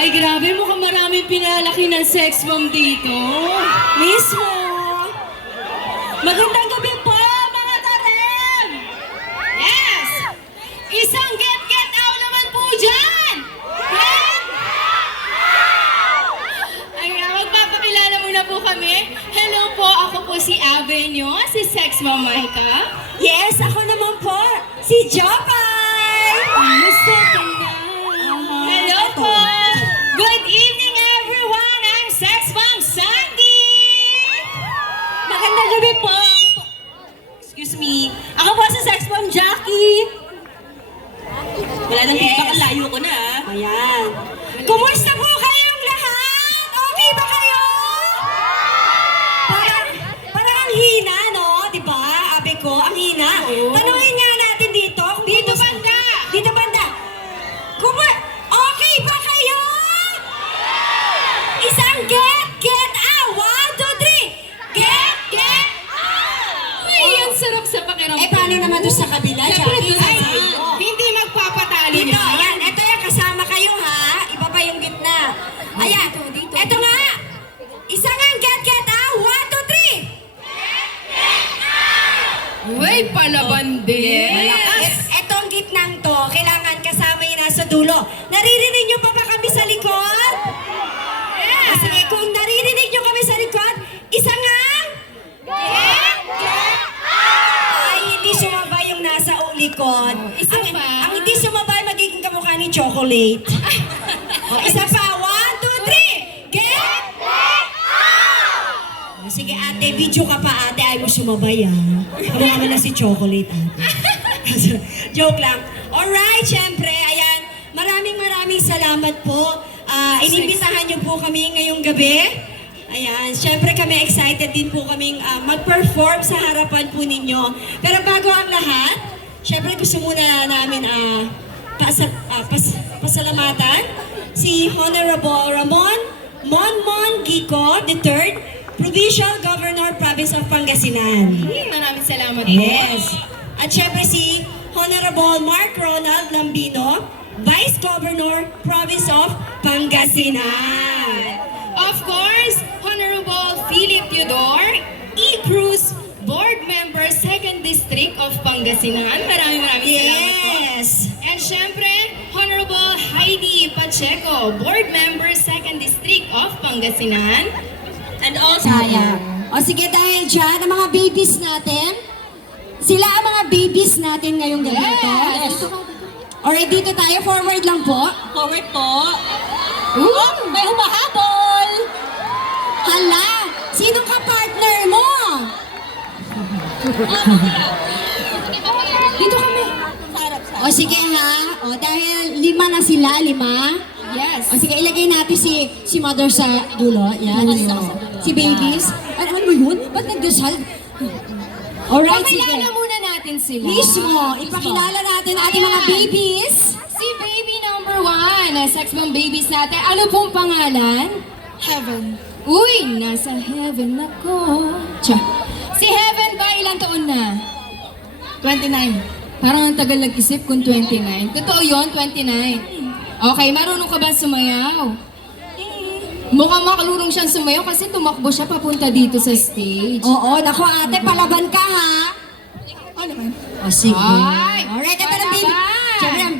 Ay, grabe, mukhang maraming pinalaki ng sex bomb dito. Mismo. Magandang gabi po, mga tarem! Yes! Isang get out naman po dyan! Get Ay, magpapakilala muna po kami. Hello po, ako po si Avenue, si Sex Bomb Maika. Yes, ako naman po, si Jopay! Kamusta ka na? Hello po! Good evening, everyone! I'm Sex Bomb Sandy! Magandang gabi po. Excuse me. Ako po si Sex Bomb Jackie. Wala nang feedback, ang layo ko na. Ayan. Kumusta po kayong lahat? Okay ba kayo? Parang ang hina, no? Diba? Abe ko, ang hina. Tanungin nga natin dito. Dito banda! Dito banda. Okay ba kayo? Isang get out. 1, 2, 3. Get out. Ay, ang sarap sa pakiramdam. Eh, paano naman doon sa kabila, Siyempre, Jackie? doon Ay, naman. Hindi magpapatalo dito, yan. ayan. Ito yan, kasama kayo, ha? Iba pa yung gitna. Ayan. Dito. Ito nga. Isa nga, get out. 1, 2, 3. Uy, palaban din. Malakas. Ito ang gitnang to. Kailangan kasama yung nasa dulo. Naririnig nyo pa ba kami sa likod? Yes. Sige, kung naririnig nyo kami sa likod, isa nga. Ay, hindi sumabay yung nasa likod. Isa ang, pa? ang hindi sumabay, magiging kamukha ni chocolate. Isa pa. 1, 2, 3. Get out! Sige ate, video ka pa ate. Ay mo sumabay Kamukha na si chocolate ate. Joke lang. Alright, syempre, ayan. Maraming salamat po. Inimbitahan niyo po kami ngayong gabi. Ayan, syempre kami excited din po kaming mag-perform sa harapan po ninyo. Pero bago ang lahat, syempre gusto muna namin pasalamatan si Honorable Ramon Monmon Gico III, Provincial Governor, Province of Pangasinan. Maraming salamat po. Yes. At syempre si Honorable Mark Ronald Lambino, Vice Governor, Province of Pangasinan. Of course, Honorable Philip Teodor, E-Cruz Board Member, 2nd District of Pangasinan. Maraming salamat po. Yes. And syempre, Honorable Heidi Pacheco, Board Member, 2nd District of Pangasinan. And also, o sige, dahil dyan, ang mga babies natin, sila ang mga babies natin ngayong gabi ito. Yes. Alright, dito tayo. Forward lang po. Forward po. May humahabol! Hala! Sinong ka-partner mo? Dito kami. O sige ha. O dahil 5 na sila, 5. Yes. O sige, ilagay natin si mother sa dulo. Yan. Si babies. Ano mo yun? Ba't nagdasal? Alright, sige. Pakilala muna natin sila. Mismo, ipakilala natin ang ating mga Ayan. babies. Si baby number 1, sex bomb babies natin. Ano pong pangalan? Heaven. Uy, nasa heaven ako. Tsa. Si Heaven ba ilang taon na? 29. Parang ang tagal nag-isip kung 29. Totoo yun, 29. Okay, marunong ka ba sumayaw? Mukhang makalurong siyang sumayaw kasi tumakbo siya papunta dito sa stage. Oo, naku ate, palaban ka ha. Ano man? O sige. Ay, Alright, ito na baby. palaban. Siyempre ang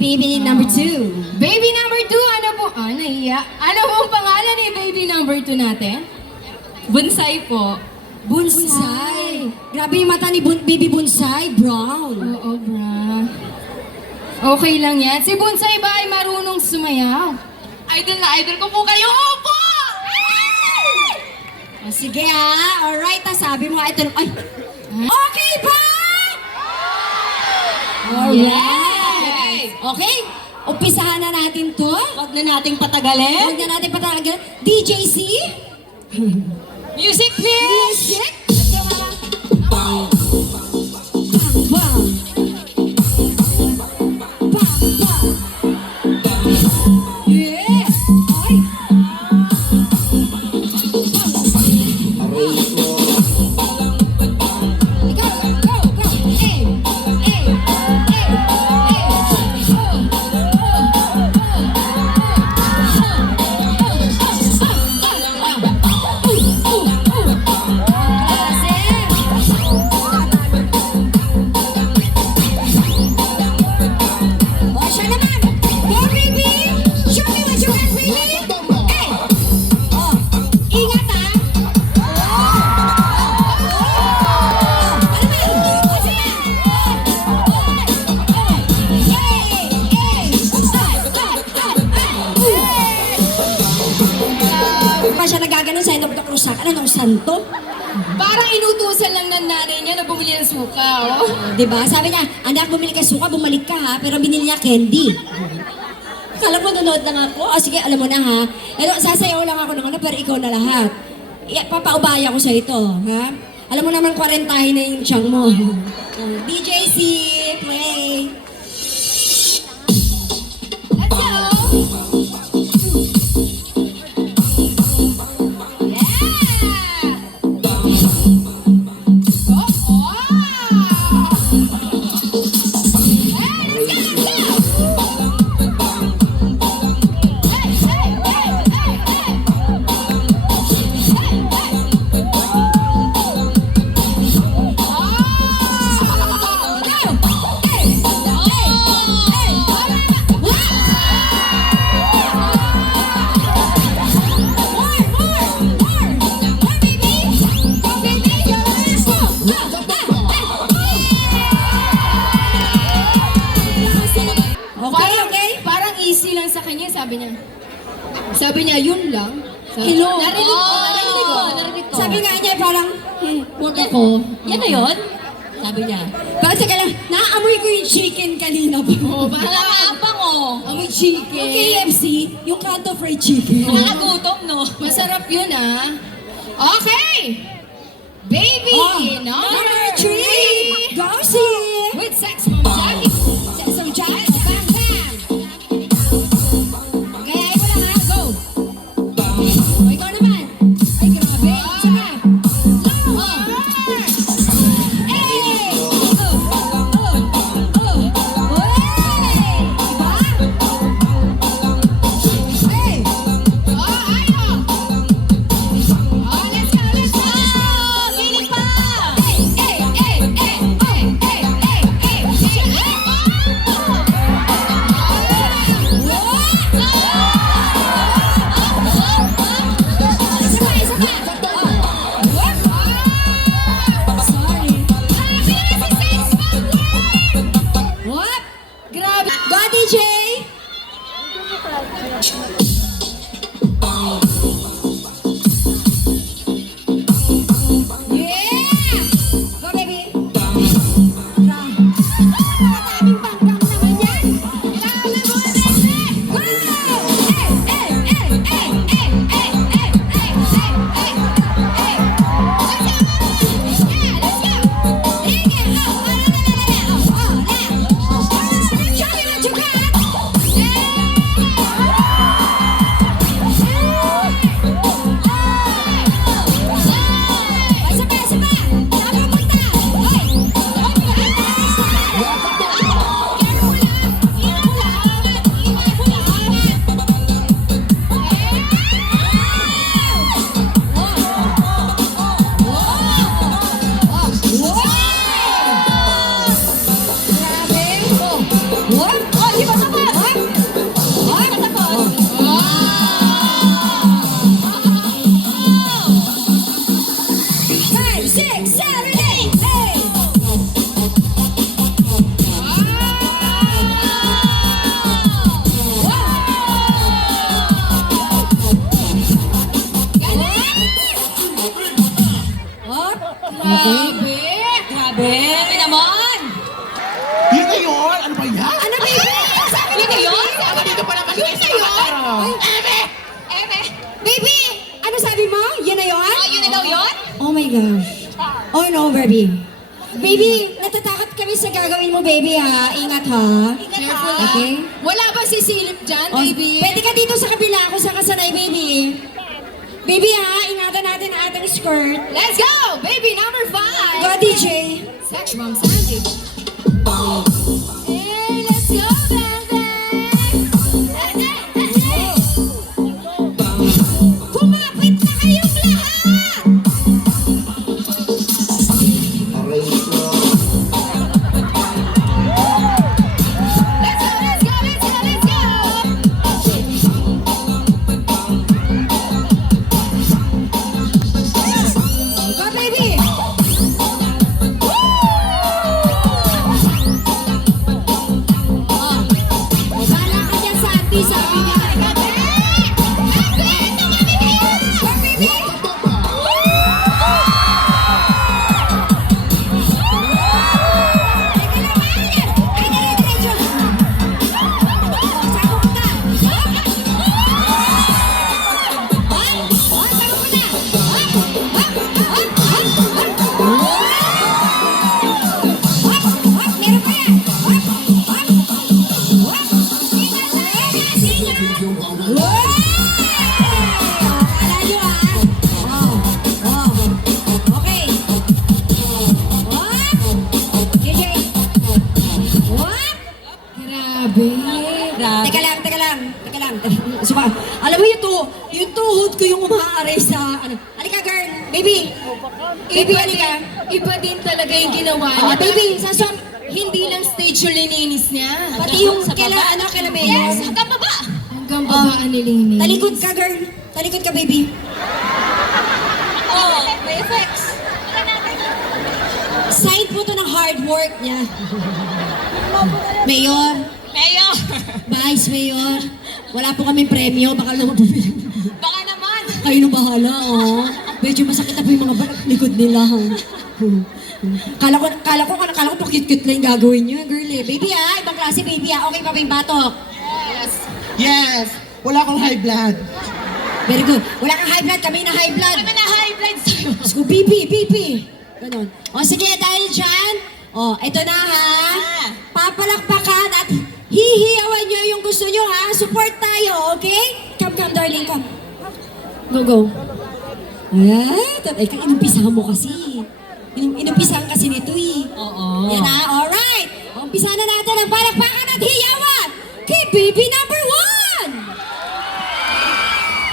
baby number 2. Baby number 2, ano po? Nahiya. Ano po ang pangalan ni baby number 2 natin? Bonsai po. Bonsai. Grabe yung mata ni baby Bonsai, brown. Oo, bra. Okay lang yan. Si Bonsai ba ay marunong sumayaw? Idol na idol ko po kayo. Opo! O sige ha. Alright, sabi mo ito. Ay. Okay ba? Alright. Yes. Okay. umpisahan na natin to. Huwag na nating patagalin. Huwag na natin patagal. DJC? Music, please! Music? Bang! Bang! Yeah! Ay! Siya nagaganon sa Dr. Cruzak. Ano nung santo? Parang inutusan lang ng nanay niya na bumili ng suka, oh. Diba? Sabi niya, anak, bumili ka suka, bumalik ka ha. Pero binili niya candy. Kala mo, nanood lang ako. O sige, alam mo na ha. Pero sasayaw lang ako ng ano, pero ikaw na lahat. Papaubaya ko sa ito, ha? Alam mo naman, 40 na yung tiyang mo. DJC, play. Let's go! Parang easy lang sa kanya, sabi niya. Sabi niya, yun lang. Hello. Narinig ko, narinig ko. Sabi nga niya, parang, huwag ako. Yan na yun? Sabi niya. Bakit teka lang, naaamoy ko yung chicken kanina pa. Oh, parang Nakakapang oh. amoy chicken. Yung KFC, yung Kanto Fried Chicken. Nakakagutom no? Masarap yun, ah. Okay! Baby! Number 3, Gossip! With Sex from Jackie. So, Jack, bang, bang! Kaya mo lang ha, go! O, ikaw naman! Ay, grabe! Isa ka! Hey! Hey! Oh, ayaw! Oh, let's go, let's go! Pilit pa! What? Grabe! Go, DJ! Yeah! Go, baby! Maraming bangkang naman yan! Ilalim mo na, baby! Go! Grabe! Grabe naman! Yun na yun! Ano ba yan? Ano, baby? Yun na yun? my gosh. Oh no, baby. Baby, natatakot kami sa gagawin mo, baby, ha? Ingat, ha? Careful lang. Okay. Wala ba sisilip dyan, Oh, baby? pwede ka dito sa kabila kung saan ka sanay, baby. Baby, ha? Ingatan natin ang ating skirt. Let's go! Baby number 5! Go, DJ. Sex Bomb Sandy. Hey, let's go, baby! Kumapit na kayong lahat! Let's go, let's go, let's go, let's go! Go, baby! Bala ka dyan sa auntie, sabi niya. Go, baby! Teka lang, ay, dire-diretso. Saan pupunta? Saan pupunta? Meron pa yan! Akala nyo Okay. JJ. Grabe. Teka lang. Suba. Alam mo yung tuhod ko yung umaaray sa ano. Halika girl, baby. Baby, halika. Iba din talaga yung ginawa niya. Baby, sasam. Hindi lang stage yung lininis niya. Pati yung kaila mayor. Yes, hanggang baba. Hanggang babaan nilinis. Talikod ka girl. Talikod ka baby. Oh, may effects. Side po to ng hard work niya. Mayor, Mayor. Vice Mayor, wala po kaming premyo, baka naman bumili. Baka naman. Kayo na bahala, oh. Medyo masakit na po yung mga likod nila. Kala ko po cute-cute lang yung gagawin niyo, girl eh. Baby ah, ibang klase baby ah. Okay pa ba yung batok? Yes! Wala akong high blood. Very good. Wala kang high blood, kami na high blood. Kami na high blood sa'yo. Sko, BP. Ganon. O sige, dahil dyan, ito na ha. Papalakpakan at hihiyawan nyo yung gusto nyo ha. Support tayo, okay? Come, darling, come. Go. Inumpisahan mo kasi. Inumpisahan kasi nito eh. Oo. Yan ha, alright. Umpisahan na natin ang palakpakan at hiyawan kay baby number 1.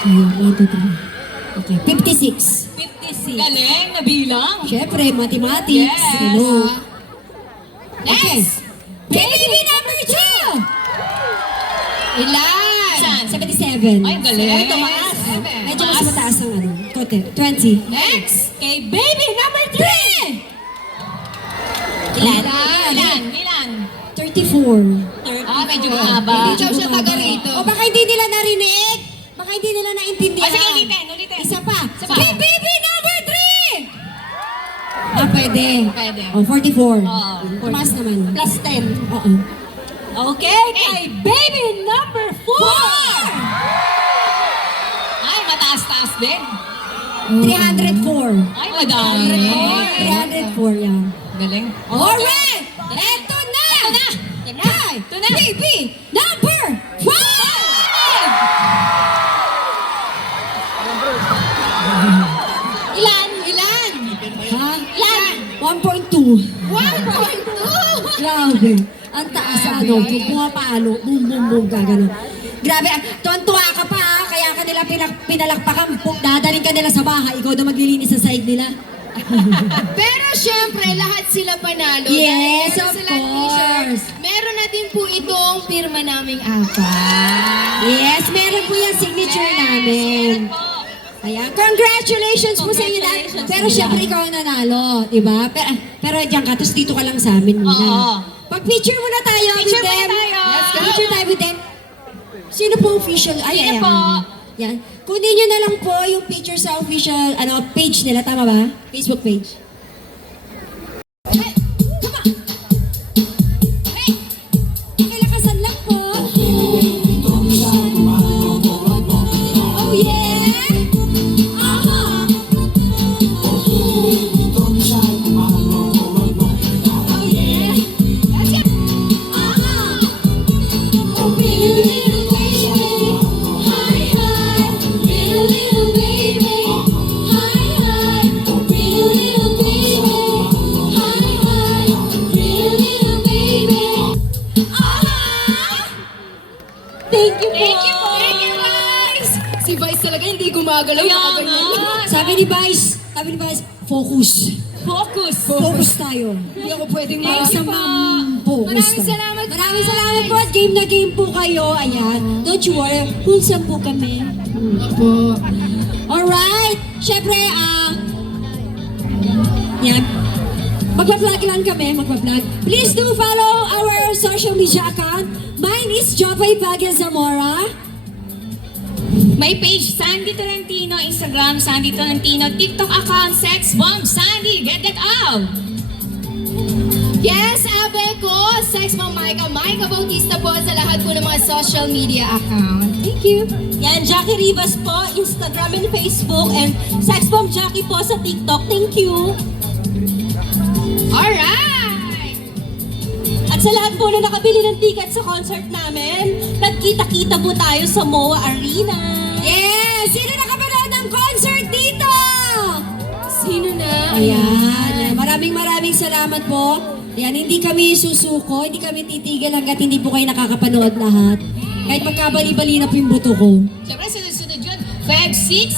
Ayun, 1, 2, 3. Okay, 56. 56. Galing, nabilang. Siyempre, mathematics. Yes. Hello. Next! Baby number 2! Ilan? Saan? 77. Ay, galing. Ay, tumaas. Seven. Medyo mas mataas ang ano. Kote, 20. Next! Kay baby number 3. Ilan? Ilan? 34. Ah, medyo mahaba. Hindi daw siya taga rito. O baka hindi nila narinig. Baka hindi nila naintindihan. O, sige, ulitin. Isa pa. Isa pa. Kay baby number 3! Ah, pwede. Pwede. O, 44. Oo. Tumaas naman. Plus 10. Oo. Okay, kay baby number 4. Ay, mataas-taas din. 304. Ay, madami. 304, yan. Galing. Alright! Eto na! Ay, Ito na. baby number 5! Ilan? Ha? Ilan? 1.2. 1.2! Grabe. Ang taas ano, pumapalo, boom, gagano. Grabe, tuwan-tuwa ka pa ha, kaya ka nila pinalakpakan, dadaling ka nila sa bahay, ikaw na maglilinis sa side nila. Pero syempre, lahat sila panalo. Yes, Meron of silang t-shirt. course. Meron na din po itong pirma naming apat. Yes, meron po yung signature namin. Ayan, congratulations po sa inyo lahat. Congratulations Pero sa syempre ikaw ang nanalo, di ba? Pero diyan ka, tapos dito ka lang sa amin muna. Oo. Pag-picture muna tayo Picture with them. muna tayo. Let's go. Picture tayo with them. Sino po official? Ay, Sino ayan. po? Yan. Kunin nyo na lang po yung picture sa official page nila. Tama ba? Facebook page. Hey, come on. Hey, pakilakasan lang po. Oh yeah! Aha! Thank you po. Thank you po. Thank you, Vice. Si Vice talaga hindi gumagalaw. Kaya nakaganyan. nga. Sabi ni Vice, focus. Focus. Focus tayo. Hindi ako pwedeng Thank you po. Focus Maraming tayo. salamat. Maraming salamat po at game na game po kayo. Ayan. Don't you worry. Wholesome po kami. Opo. Alright. Siyempre, yan. Magpa-vlog lang kami, magpa-vlog. Please do follow our social media account. Mine is Jopay Baguio Zamora. May page, Sandy Tolentino, Instagram, Sandy Tolentino, TikTok account, Sex Bomb, Sandy, get that out! Yes, abe ko, Sex Mom Maika Bautista po sa lahat po ng mga social media account. Thank you. Yan, Jackie Rivas po, Instagram and Facebook, and Sex Bomb Jackie po sa TikTok. Thank you! Alright! At sa lahat po na nakabili ng ticket sa concert namin, nagkita-kita po tayo sa MOA Arena. Yes! Sino nakapanood ng concert dito? Sino na? Ayan. Maraming salamat po. Ayan, hindi kami susuko, hindi kami titigil hanggat hindi po kayo nakakapanood lahat. Kahit magkabali-bali na po yung buto ko. Siyempre, sunod-sunod yun. 5, 6,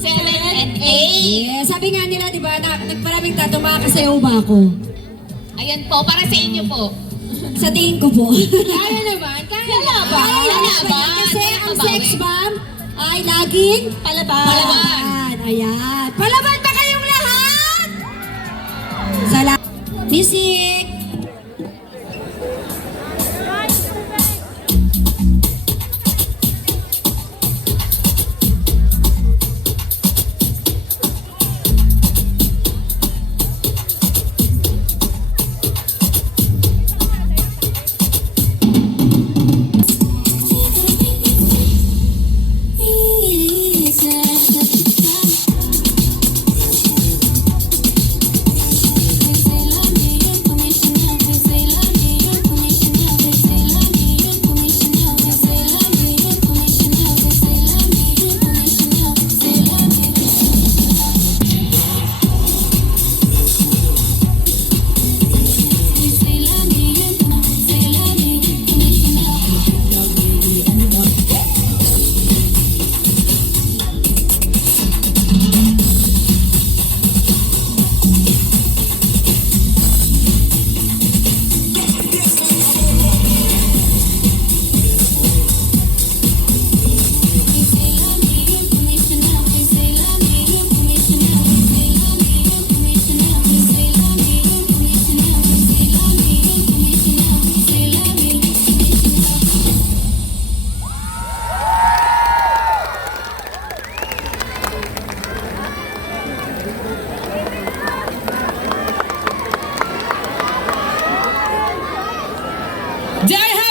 7, and 8. Yeah, sabi nga nila, di ba, nagparaming tato, makakasayaw ba ako? Ayan po, para sa inyo po. Sa tingin ko po. Kaya naman, kaya naman. Kaya Laban. naman. Kasi ang Laban. sex bomb ay laging Palaban. Ayan. Palaban ba kayong lahat? Music!